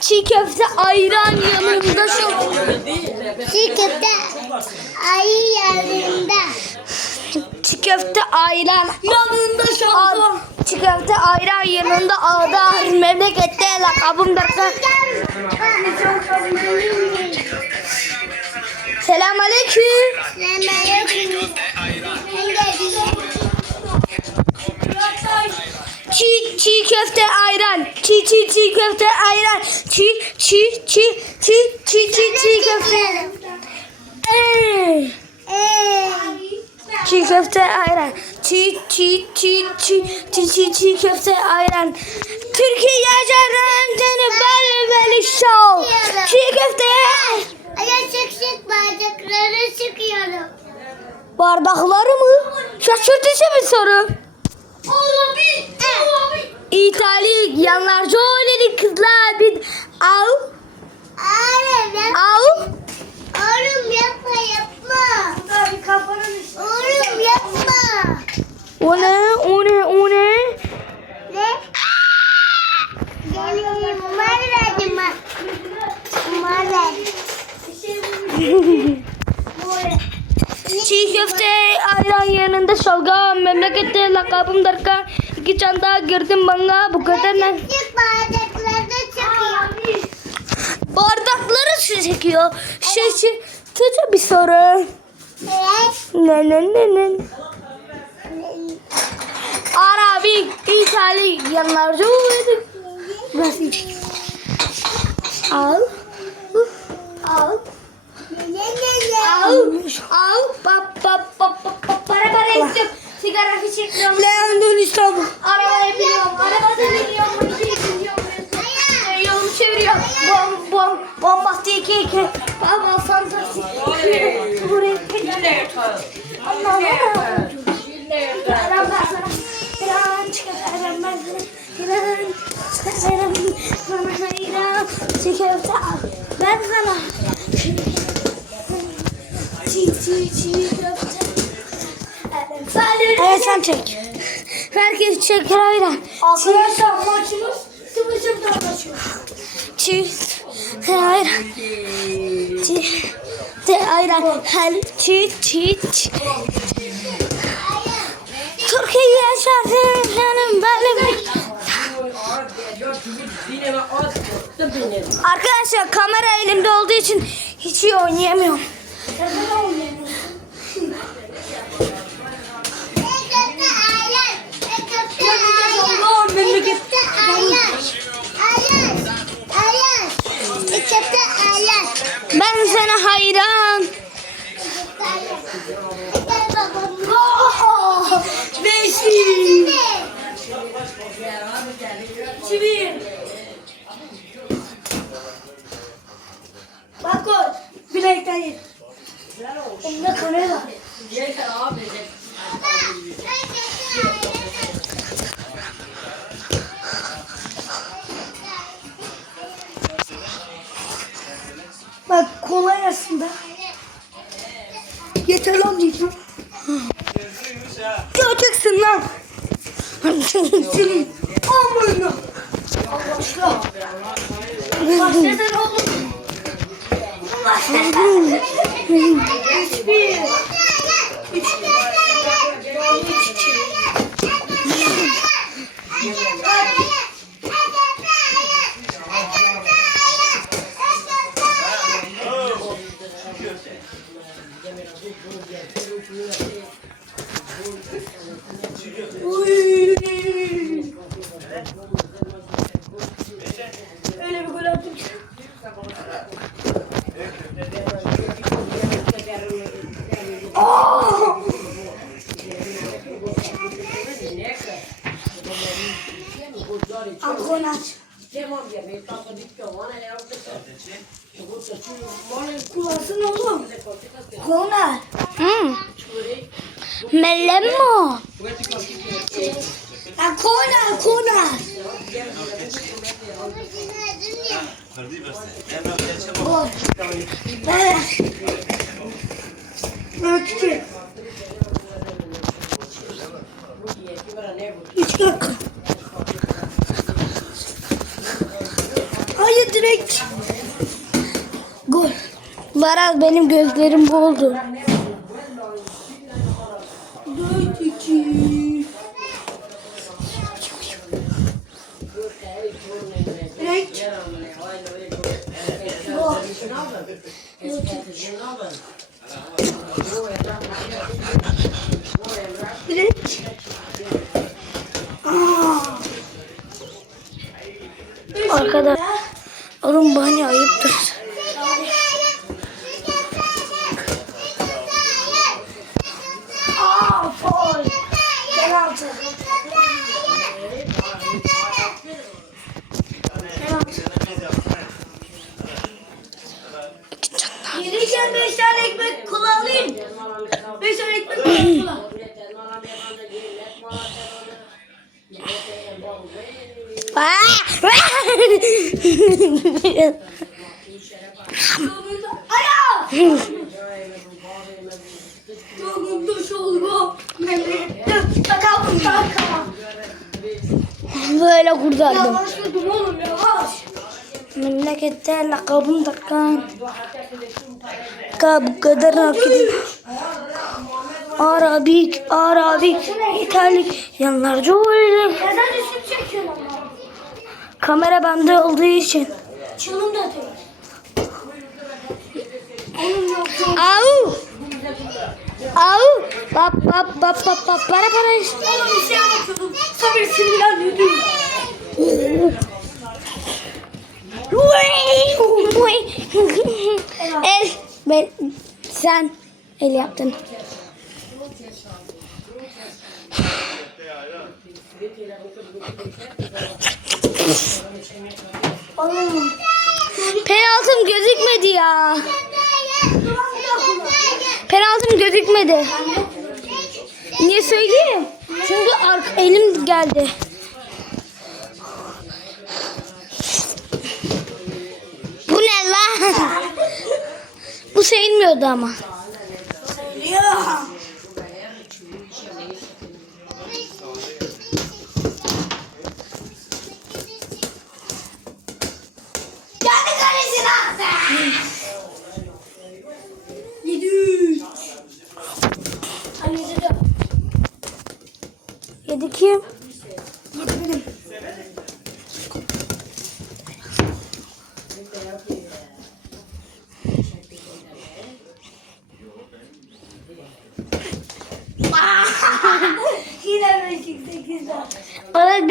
çiğ köfte ayran yanında şu Çiğ köfte ayı yanında. çiğ köfte ayran yanında şalgam. Çiğ köfte ayran yanında ağda memlekette lakabım derken. Selam aleyküm. Çiğ, çiğ köfte ayran. Çiğ çiğ çiğ köfte ayran. Çiğ çiğ çiğ çiğ çiğ çiğ çiğ köfte. Ey. Çiğ köfte ayran. Çiğ çiğ çiğ çiğ çiğ çiğ çiğ köfte ayran. Türkiye yaşarım seni böyle böyle şov. Çiğ köfte. Ay sık sık bardakları sıkıyorum. Bardakları mı? Şaşırtıcı bir soru. Oğlum bir. İtali yanlarca öyle kızlar bir al Abi al. Oğlum yapma yapma. Oğlum yapma. O ne o ne o ne? Ne? Benim. Var verdim. Çiğ köfte ayran yanında şalgam memlekette lakabım derken iki çanta girdim bana bu kadar ne? Bardakları sıkıyorum. Bardakları su çekiyor. Şey şey tutucu bir soru. Evet. Ne ne ne ne. Arabi, İtali yanlarca öyle. Nasıl çekiyor? Al. Al. Ne ne. Al, al, Sigara fişekliyorum. Leandol İstanbul. Arabaya biniyorum, arabada biniyorum, işe gidiyorum. Ee, Yolumu çeviriyorum. Bom bom, bombastik iki. Baba fantastik. Buraya Allah Allah. Aram ben sana. İran çıkarım ben sana. İran çıkarım bana İran çıkarım. Ben sana. Çiğ çiğ çiğ köfte. Evet sen çek. Herkes çeker ayran. Arkadaşlar maçımız 0-0'dan başlıyor. Çiğ ayran. Çiğ de ayran. Hel çiğ çiğ. Türkiye yaşasın canım benim. Arkadaşlar kamera elimde olduğu için hiç iyi oynayamıyorum. Köfte ayran. Köfte ayran. Allah memleket. Köfte ayran. Ayran. Ayran. Köfte ayran. Ben sana hayran. Beşli. Ne? Çivir. Bak koy. Bilekten ye. Onda kamera var. Bak kolay aslında. Yeter lan diyeceğim. Göreceksin lan. Senin amına. Başla. Başladın oğlum. Üç bir. Üç Üç iki. Uy. Öyle bir gol attım ki. Aa! Ancora aç. Kullansın oğlum. Konar. Hmm. Melemo. Ha konar konar. Evet. Ötki. Üç dakika. Hayır direkt. Gol. Baraz benim gözlerim boldu. Direkt. Arkadaş. Oğlum bana ayıptır. Aa, foul. Penaltı. Gelirken kola alayım. Beş tane ekmek kola. Ayağı! Doğumda çorba. Memlekette kakam kakam. Böyle kurtardım. Yavaş dedim oğlum yavaş. Memlekette lakabım da kan. Ka bu kadar hak. Arabik, Arabik, İtalik, yanlarca oynadım. Neden resim çekiyorsun? Kamera bende olduğu için. Çılım da. Au! Au! Bap bap bap bap bap para para. Oğlum bir şey anlatıyordum. Sabır sinirlendim. El ben sen el yaptın. Penaltım gözükmedi ya. Penaltım gözükmedi. Niye söyleyeyim? Çünkü ark elim geldi. Bu ne lan? Bu sayılmıyordu ama. Ya. Kendi kalesine attı. Yedi. De. Yedi kim? Yedi benim. Yine beşik sekizde. Bana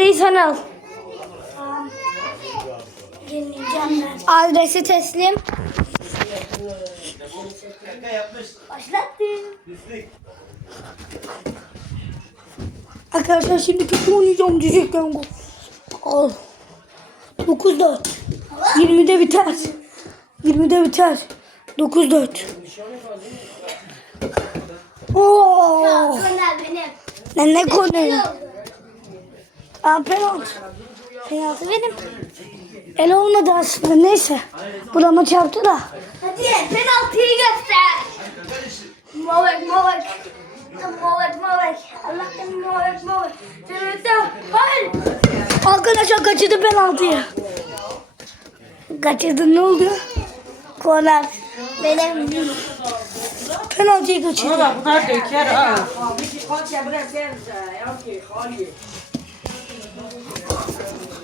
kamerayı sen al. Tamam. Yenileceğim ben. Adresi teslim. Başlattım. Arkadaşlar şimdi kötü oynayacağım diyecekken gol. Al. 9-4. 20'de biter. 20'de biter. 9-4. Oo. Gönder benim. Ne ne konuyu? Aa penaltı. Penaltı benim. El olmadı aslında neyse. Burama çarptı da. Hadi penaltıyı göster. Movek movek. Movek movek. Allah'tan movek movek. Hayır. Arkadaşlar kaçırdı penaltıyı. Kaçırdı ne oldu? Korner. Benim. Penaltıyı kaçırdı. Bak bunlar döker ha.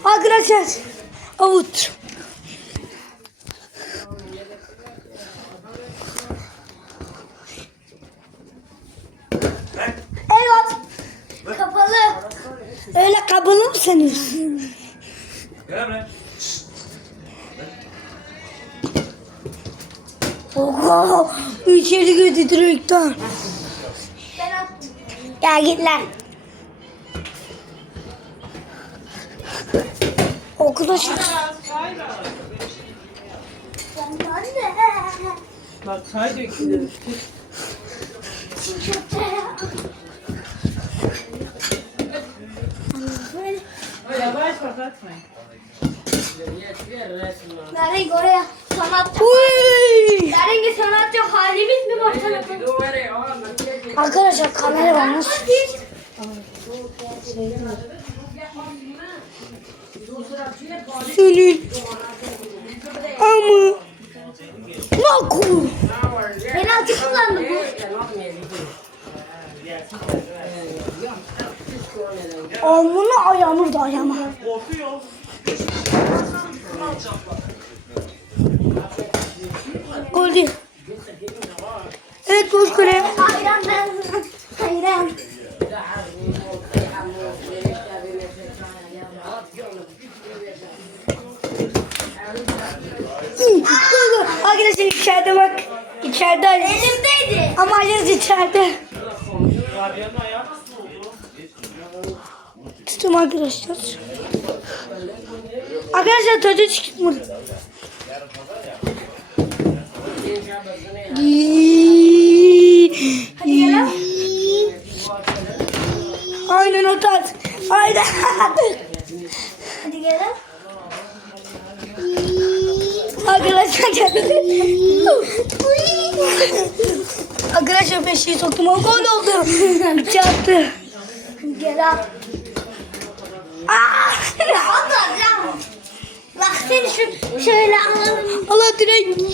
Arkadaşlar. Avut. Evet. Kapalı. Öyle kapalı mı sanıyorsun? Oha. İçeri girdi attım. Gel git lan. Arkadaşlar. Ben anne. Bak çay dökülür. Yavaş kapatmayın. Narengi oraya sanatçı. Uy. Narengi sanatçı halimiz mi var sana? Arkadaşlar kamera var nasıl? Senin. Ama. Nakul. Penaltı kullandı bu. Alnını ayağını da ayağıma. Gol değil. Evet boş kale. Hayran ben. Hayran. Arkadaşlar içeride bak. İçeride Ayaz. Elimdeydi. Ama Ayaz içeride. Küstüm arkadaşlar. Arkadaşlar taca çıkmadı. Hadi gel. Aynen o tarz. Aynen. Peşiyi soktum. O gol oldu. Çarptı. Gel al. Aa! Atacağım. Bak seni şu şöyle alalım. Allah direkt.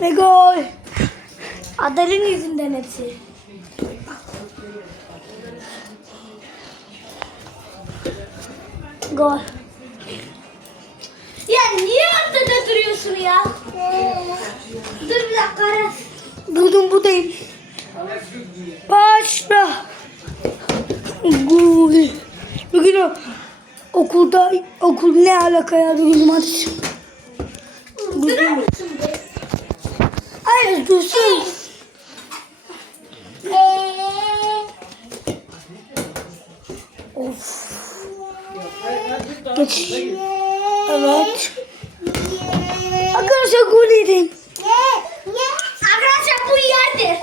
Ve gol. Adal'in yüzünden hepsi. Gol. Ya niye ortada duruyorsun ya? Dur bir dakika Aras. Durdum buradayım. Başla. Bugün o okulda okul ne alaka ya bugün maç. Hayır dursun. Of. Geç. Evet. Arkadaşlar gol yedin.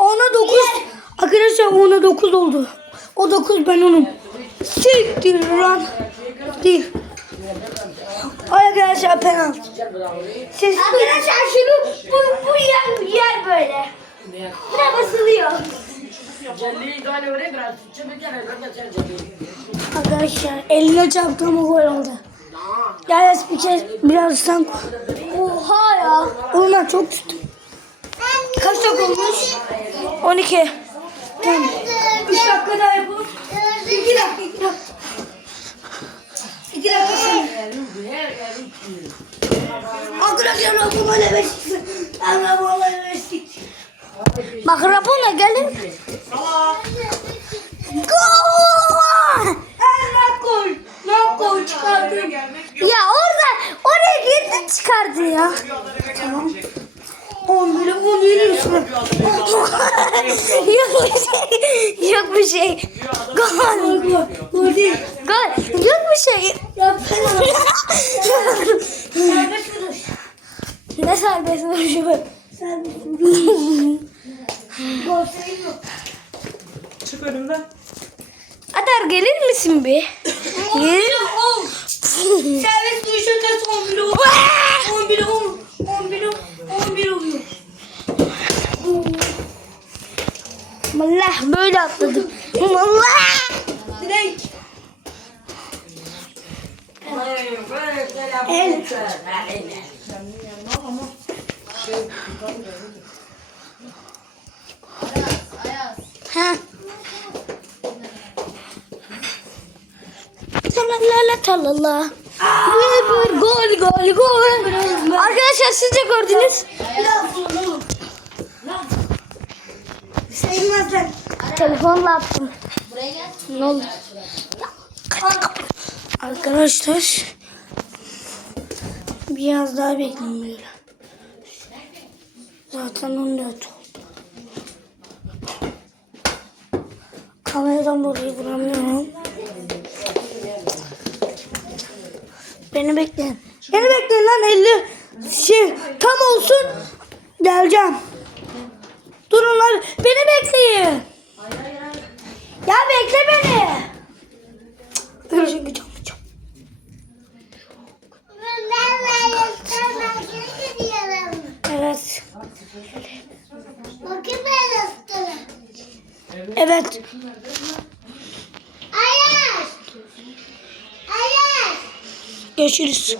Ona 9. Arkadaşlar ona 9 oldu. O 9 ben onun. Siktir lan. Değil. Ay arkadaşlar penaltı. Siz Arkadaşlar şunu bu, bu yer, yer böyle. Buna basılıyor. arkadaşlar eline çarptı ama gol oldu. Ya bir kez biraz sen Oha ya. Ben çok tuttum. Kaç dakika olmuş? 12. Tamam. 3 dakika daha yapalım. 2 dakika, 2 dakika. 2 dakika sonra. Arkadaşlar Rapun'a lebeştik. Ben Rapun'a lebeştik. Bak Rapun'a gelin. Gol! Evet gol. Ne gol çıkardı? Ya orada oraya girdi çıkardı ya. Tamam. 10 bile 10 bile üstüne. Yok bir şey. Yok bir şey. Gol. Gol. Gol değil. Gol. Yok bir şey. Ya. Ne serbest vuruşu? Serbest vuruş. Gol. Çık önümden. Adar gelir misin bir? Gelir. Serbest vuruş ötesi 10 bile 10. 10 bile 10. 10 bile 10 bile oluyor. Allah böyle atladım. Allah. Direkt. El. Ha. Talala talala. Böyle böyle gol gol gol. Arkadaşlar siz de gördünüz. Biraz. Sayılmaz lan. Telefonla attım. Ne oldu? Arkadaşlar biraz daha bekleyin böyle. Zaten 14 oldu. Kameradan burayı vuramıyorum. Beni bekleyin. Beni bekleyin lan 50 şey tam olsun geleceğim. Durun lan beni bekleyin. Ya bekle beni. Dur çünkü çalmayacağım. Evet. Bakın ben ıstırım. Evet. Ayaz! Ayaz! Görüşürüz.